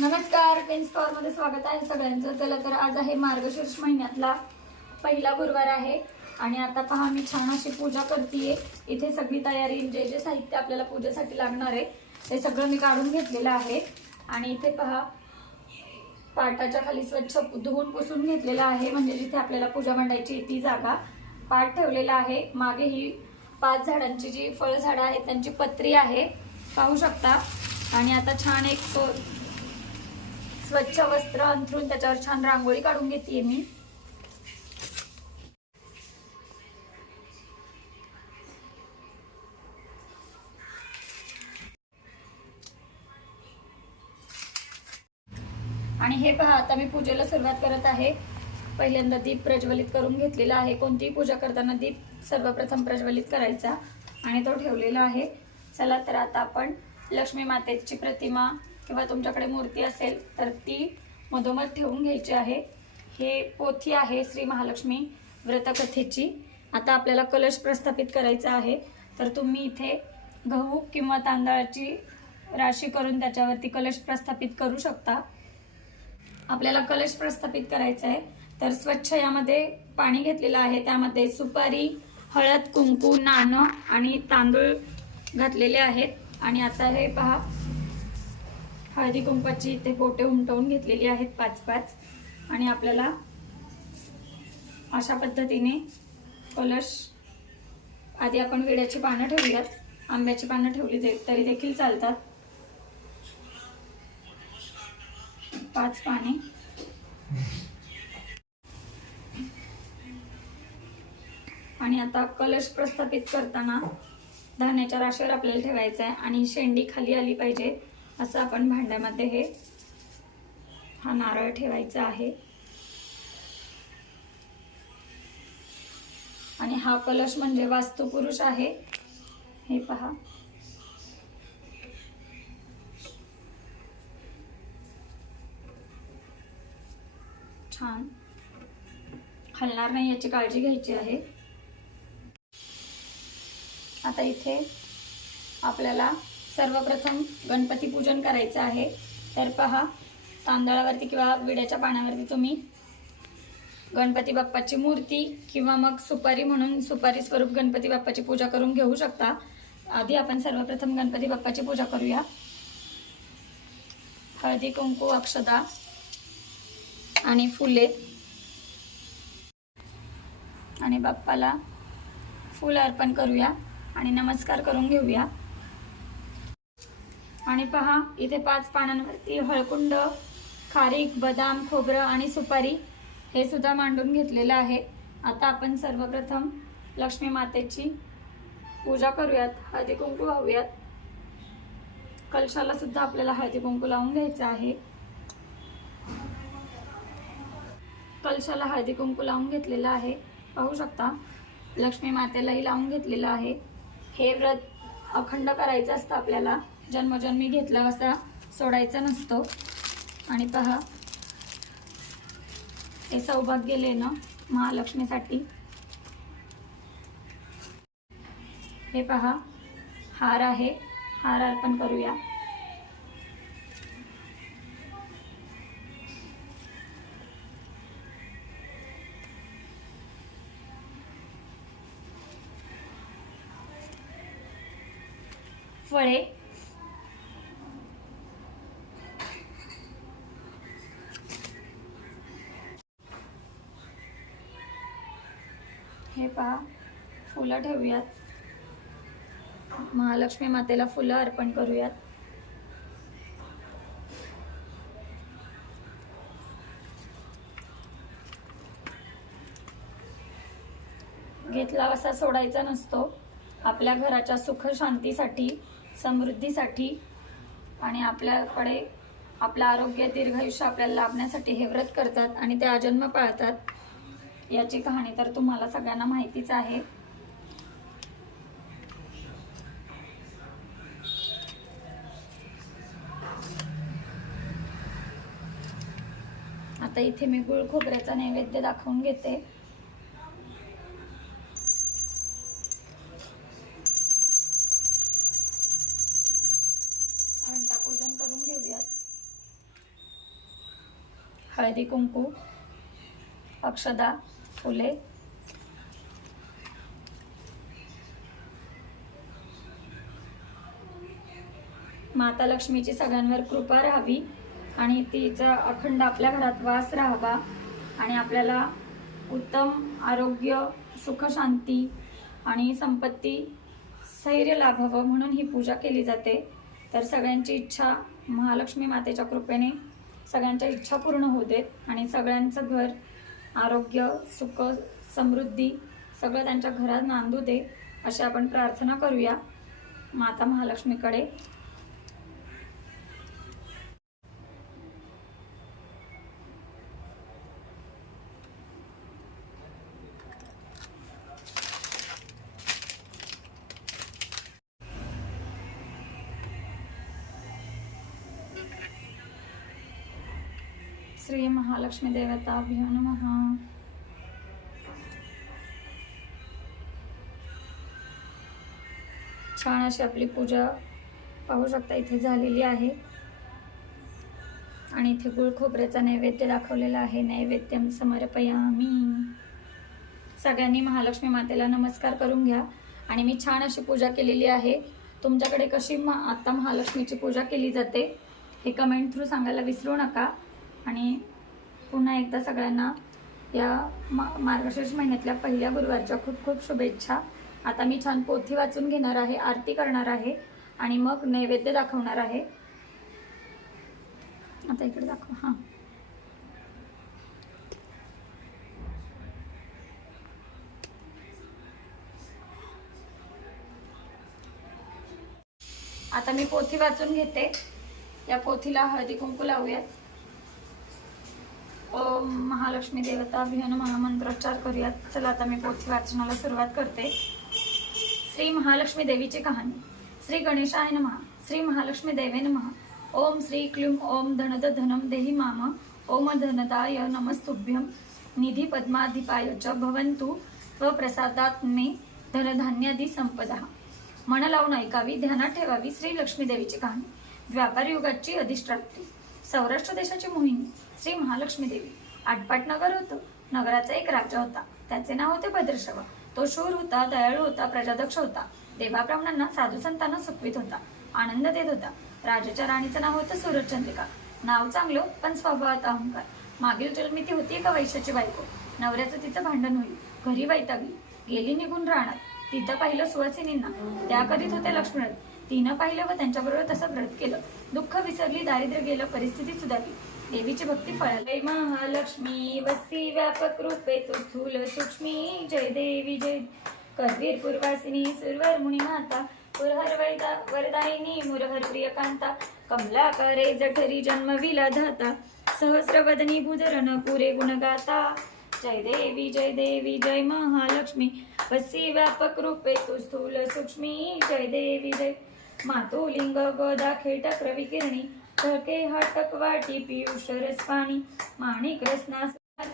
नमस्कार पेन्समध्ये स्वागत आहे सगळ्यांचं. चला तर आज आहे मार्गशीर्ष महिन्यातला पहिला गुरुवार आहे. आणि आता पहा मी छान अशी पूजा करते इथे सगळी तयारी जे जे साहित्य आपल्याला पूजेसाठी लागणार आहे ते सगळं मी काढून घेतलेलं आहे. आणि इथे पहा पाटाच्या खाली स्वच्छ धुवून पुसून घेतलेलं आहे. म्हणजे जिथे आपल्याला पूजा मांडायची ती जागा पाट ठेवलेला आहे. मागे ही पाच झाडांची जी फळझाडं आहेत त्यांची पत्री आहे. पाहू शकता. आणि आता छान एक स्वच्छ वस्त्र अंथरून त्याच्यावर छान रांगोळी काढून घेते मी. आणि हे पहा आता मी पूजेला सुरुवात करत आहे. पहिल्यांदा दीप प्रज्वलित करून घेतलेला आहे. कोणतीही पूजा करताना दीप सर्वप्रथम प्रज्वलित करायचा आणि तो ठेवलेला आहे. चला तर आता आपण लक्ष्मी मातेची प्रतिमा किंवा तुमच्याकडे मूर्ती असेल तर ती मधोमध ठेवून घ्यायची आहे. हे पोथी आहे श्री महालक्ष्मी व्रतकथेची. आता आपल्याला कलश प्रस्थापित करायचा आहे. तर तुम्ही इथे गहू किंवा तांदळाची राशी करून त्याच्यावरती कलश प्रस्थापित करू शकता. आपल्याला कलश प्रस्थापित करायचा आहे. तर स्वच्छ यामध्ये पाणी घेतलेलं आहे. त्यामध्ये सुपारी हळद कुंकू नाणं आणि तांदूळ घातलेले आहेत. आणि आता हे पहा हळदी कुंपाची इथे बोटे उमटवून घेतलेली आहेत पाच पाच. आणि आपल्याला अशा पद्धतीने कलश आधी आपण विड्याची पानं ठेवूयात. आंब्याची पानं ठेवली दे- तरी देखील चालतात. पाच पाने. आणि आता कलश प्रस्थापित करताना धान्याच्या राशीवर आपल्याला ठेवायचं आहे आणि शेंडी खाली आली पाहिजे. असं आपण भांड्यामध्ये हे हा नारळ ठेवायचा आहे. आणि हा कलश म्हणजे वास्तुपुरुष आहे. हे पहा. छान. हलणार नाही याची काळजी घ्यायची आहे. आता इथे आपल्याला सर्वप्रथम गणपती पूजन करायचं आहे. तर पहा तांदळावरती किंवा विड्याच्या पाण्यावरती तुम्ही गणपती बाप्पाची मूर्ती किंवा मग सुपारी म्हणून सुपारी स्वरूप गणपती बाप्पाची पूजा करून घेऊ शकता. आधी आपण सर्वप्रथम गणपती बाप्पाची पूजा करूया. हळदी कुंकू अक्षदा आणि फुले. आणि बाप्पाला फुल अर्पण करूया आणि नमस्कार करून घेऊया. आणि पहा इथे पाच पानांवरती हळकुंड खारीक बदाम खोबरं आणि सुपारी हे सुद्धा मांडून घेतलेलं आहे. आता आपण सर्वप्रथम लक्ष्मी मातेची पूजा करूयात हळदी कुंकू वाहूयात. कलशाला सुद्धा आपल्याला हळदी कुंकू लावून घ्यायचं आहे. कलशाला हळदी कुंकू लावून घेतलेलं आहे. पाहू शकता लक्ष्मी मातेलाही लावून घेतलेलं आहे. हे व्रत अखंड करायचं असतं आपल्याला. जन्मजन्मी घेतला असा सोडायचा नसतो. आणि पहा हे सौभाग्य ना महालक्ष्मीसाठी. हे पहा हार आहे. हार अर्पण करूया. फळे हे पहा. फुलं ठेवूयात. महालक्ष्मी मातेला फुलं अर्पण करूयात. घेतला असा सोडायचा नसतो. आपल्या घराच्या सुख शांतीसाठी समृद्धीसाठी आणि आपल्याकडे आपलं आरोग्य दीर्घायुष्य आपल्याला लाभण्यासाठी हे व्रत करतात आणि ते आजन्म पाळतात. याची कहाणी तर तुम्हाला सगळ्यांना माहितीच आहे. आता इथे मी गुळ खोबऱ्याचा नैवेद्य दाखवून घेते. घंटापूजन करून घेऊयात. हळदी कुंकू अक्षदा फुले. माता लक्ष्मीची सगळ्यांवर कृपा राहावी आणि तिचा अखंड आपल्या घरात वास राहावा आणि आपल्याला उत्तम आरोग्य सुखशांती आणि संपत्ती स्थैर्य लाभावं म्हणून ही पूजा केली जाते. तर सगळ्यांची इच्छा महालक्ष्मी मातेच्या कृपेने सगळ्यांच्या इच्छा पूर्ण होऊ देत आणि सगळ्यांचं घर आरोग्य सुख समृद्धी सगळं त्यांच्या घरात नांदू दे अशी आपण प्रार्थना करूया. माता महालक्ष्मीकडे. श्री महालक्ष्मी देवताभ्यो నమ छान अशी आपली पूजा पाहू शकता इथे झालेली आहे. आणि इथे गुळ खोबऱ्याचा नैवेद्य दाखवलेला आहे नैवेद्यम समर्पयामी. सगळ्यांनी महालक्ष्मी मातेला नमस्कार करून घ्या. आणि मी छान अशी पूजा केलेली आहे. तुमच्याकडे कशी मा आता महालक्ष्मीची पूजा केली जाते हे कमेंट थ्रू सांगायला विसरू नका. आणि पुन्हा एकदा सगळ्यांना या मा मार्गशीर्ष महिन्यातल्या पहिल्या गुरुवारच्या खूप खूप शुभेच्छा. आता मी छान पोथी वाचून घेणार आहे आरती करणार आहे आणि मग नैवेद्य दाखवणार आहे. आता इकडे दाखव हां. आता मी पोथी वाचून घेते. या पोथीला हळदी कुंकू लावूयात. ओम महालक्ष्मी देवता अभियान महामंत्रोच्चार करूयात. चला आता मी पोथी वाचनाला सुरुवात करते. श्री महालक्ष्मी देवीची कहाणी. श्री गणेशाय नमः. श्री महालक्ष्मी देवे नमः. ओम श्री क्लूम ओम धनद धनम देहि माम. ओम धनदाय नमस्तुभ्यम निधी पद्माधिपाय च भवंतु व प्रसादात मे धनधान्यादी संपदा. मन लावून ऐकावी ध्यानात ठेवावी श्री लक्ष्मी देवीची कहाणी. व्यापार युगाची अधिष्ठात्री. सौराष्ट्र देशाची मोहिनी. श्री महालक्ष्मी देवी. आटपाट नगर होतं. नगराचा एक राजा होता. त्याचे नाव होते भद्रशवा. तो शूर होता दयाळू होता प्रजादक्ष होता. देवाब्राह्मणांना साधू संतांना सुखवीत होता. आनंद देत होता. राजाच्या राणीचं नाव होतं सूरजचंद्रिका. नाव चांगलं पण स्वभावात अहंकार. मागील जन्मी ती होती एका वैशाची बायको. नवऱ्याचं तिचं भांडण होईल. घरी वैतागली. गेली निघून राहणार तिथं पाहिलं सुवासिनींना. त्या करीत होत्या लक्ष्मण तिनं पाहिलं व त्यांच्याबरोबर तसं व्रत केलं. दुःख विसरली दारिद्र्य गेलं परिस्थिती सुधारली. देवीची भक्ती फळाली. महालक्ष्मी वस्ती व्यापक रूपे तू स्थूल सूक्ष्मी. जय देवी जय करवीर पूर्वासिनी सुरवर मुनी माता पुरहर वैदा वरदायिनी मुरहर प्रियकांता कमलाकारे जठरी जन्मविला धाता सहस्रवदनी भूधरण पुरे गुणगाता. जय देवी जय देवी जय महालक्ष्मी. वसी व्यापक रूपे तू स्थूल सूक्ष्मी. जय देवी जय मातुलिंग गोदा खेटक रविकिरणी धके हटक वाटी पियुष रसपाणी माणिक रसना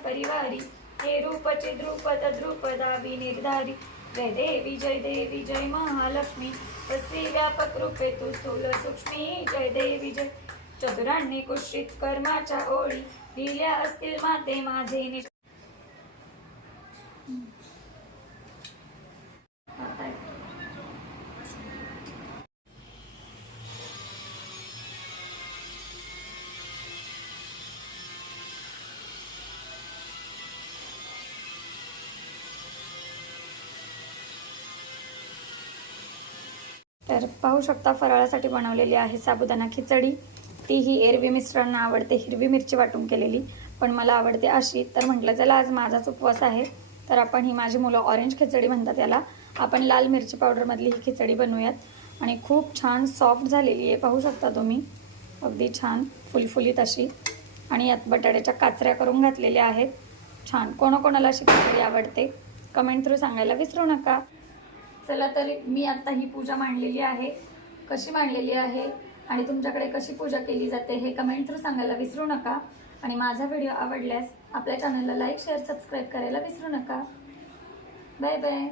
परिवारी हे रूपचे द्रुपद द्रुपदावी निर्धारी. जय देवी जय देवी जय महालक्ष्मी वसी व्यापक रूपे तू स्थूल सूक्ष्मी. जय देवी जय. चतुरांनी कुशीत कर्माच्या ओळी लिहिल्या असतील माते माझे निश तर पाहू शकता फराळासाठी बनवलेली आहे साबुदाणा खिचडी. ती ही एरवी मिस्टरांना आवडते हिरवी मिरची वाटून केलेली. पण मला आवडते अशी. तर म्हटलं चला आज माझाच उपवास आहे. तर आपण ही माझी मुलं ऑरेंज खिचडी म्हणतात याला. आपण लाल मिरची पावडरमधली ही खिचडी बनवूयात. आणि खूप छान सॉफ्ट झालेली आहे. पाहू शकता तुम्ही? अगदी छान फुलफुलीत अशी. आणि यात बटाट्याच्या काचऱ्या करून घातलेल्या आहेत. छान. कोणाकोणाला अशी खिचडी आवडते? कमेंट थ्रू सांगायला विसरू नका. चला तर मी आता ही पूजा मांडलेली आहे. कशी मांडलेली आहे आणि तुमच्याकडे कशी पूजा केली जाते हे कमेंट थ्रू सांगायला विसरू नका. आणि माझा व्हिडिओ आवडल्यास आपल्या चॅनलला लाईक शेअर सबस्क्राईब करायला विसरू नका. Bye bye